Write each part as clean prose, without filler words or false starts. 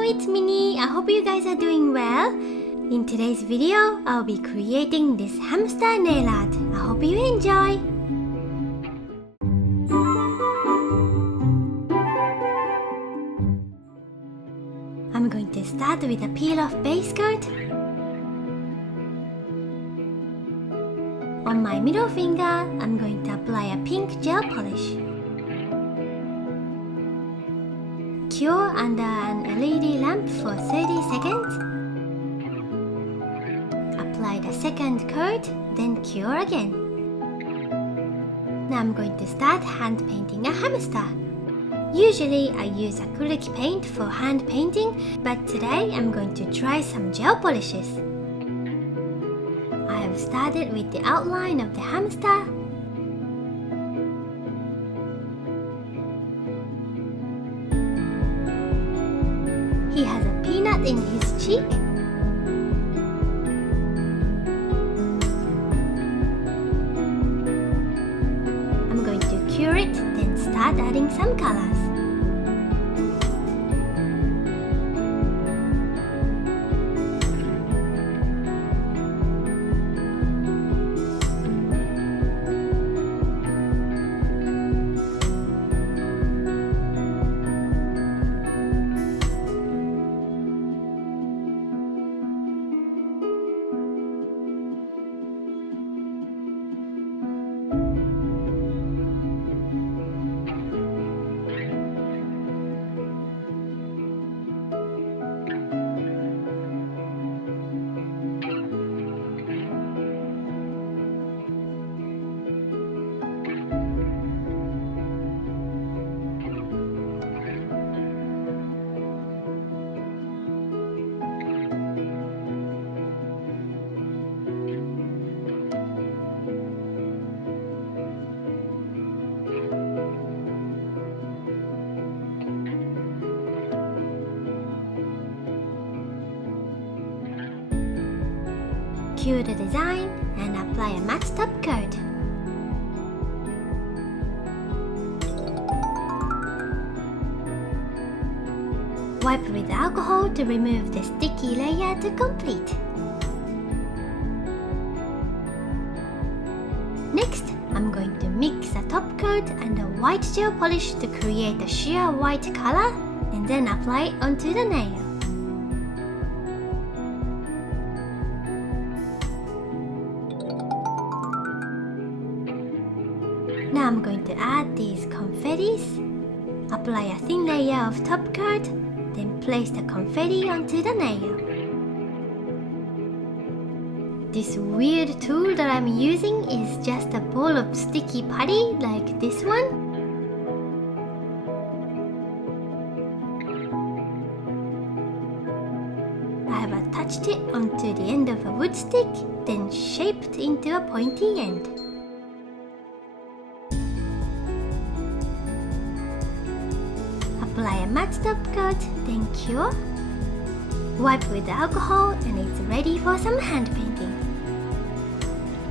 Hello, it's Minnie. I hope you guys are doing well. In today's video, I'll be creating this hamster nail art. I hope you enjoy. I'm going to start with a peel-off base coat. On my middle finger, I'm going to apply a pink gel polish. Cure under an LED lamp for 30 seconds. Apply the second coat, then cure again. Now I'm going to start hand painting a hamster. Usually I use acrylic paint for hand painting, but today I'm going to try some gel polishes. I have started with the outline of the hamster. He has a peanut in his cheek. I'm going to cure it, then start adding some colors. Cure the design and apply a matte top coat. Wipe with alcohol to remove the sticky layer to complete. Next, I'm going to mix a top coat and a white gel polish to create a sheer white color and then apply it onto the nail. Now I'm going to add these confettis. Apply a thin layer of top coat, then place the confetti onto the nail. This weird tool that I'm using is just a ball of sticky putty like this one. I have attached it onto the end of a wood stick, then shaped into a pointy end. Apply a matte top coat, then cure. Wipe with alcohol and it's ready for some hand painting.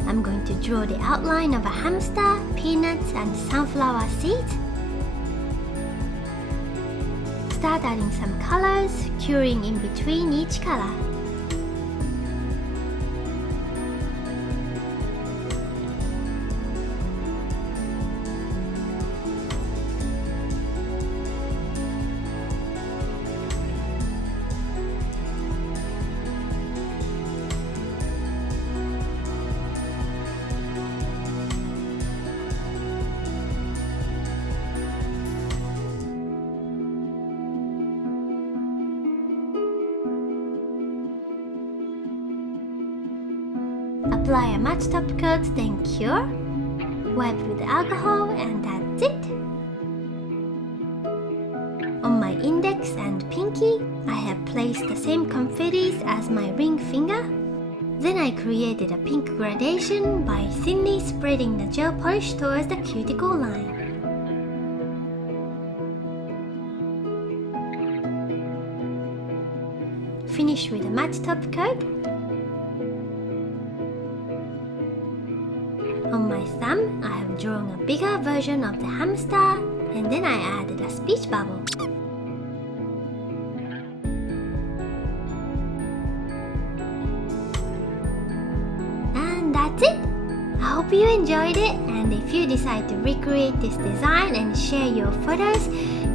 I'm going to draw the outline of a hamster, peanuts and sunflower seeds. Start adding some colors, curing in between each color. Apply a matte top coat, then cure. Wipe with alcohol and that's it. On my index and pinky, I have placed the same confettis as my ring finger. Then I created a pink gradation by thinly spreading the gel polish towards the cuticle line. Finish with a matte top coat. On my thumb, I have drawn a bigger version of the hamster and then I added a speech bubble. that's it. I hope you enjoyed it, and if you decide to recreate this design and share your photos,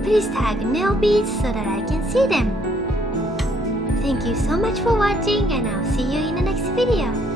please tag Nailbees so that I can see them. Thank you so much for watching, and I'll see you in the next video.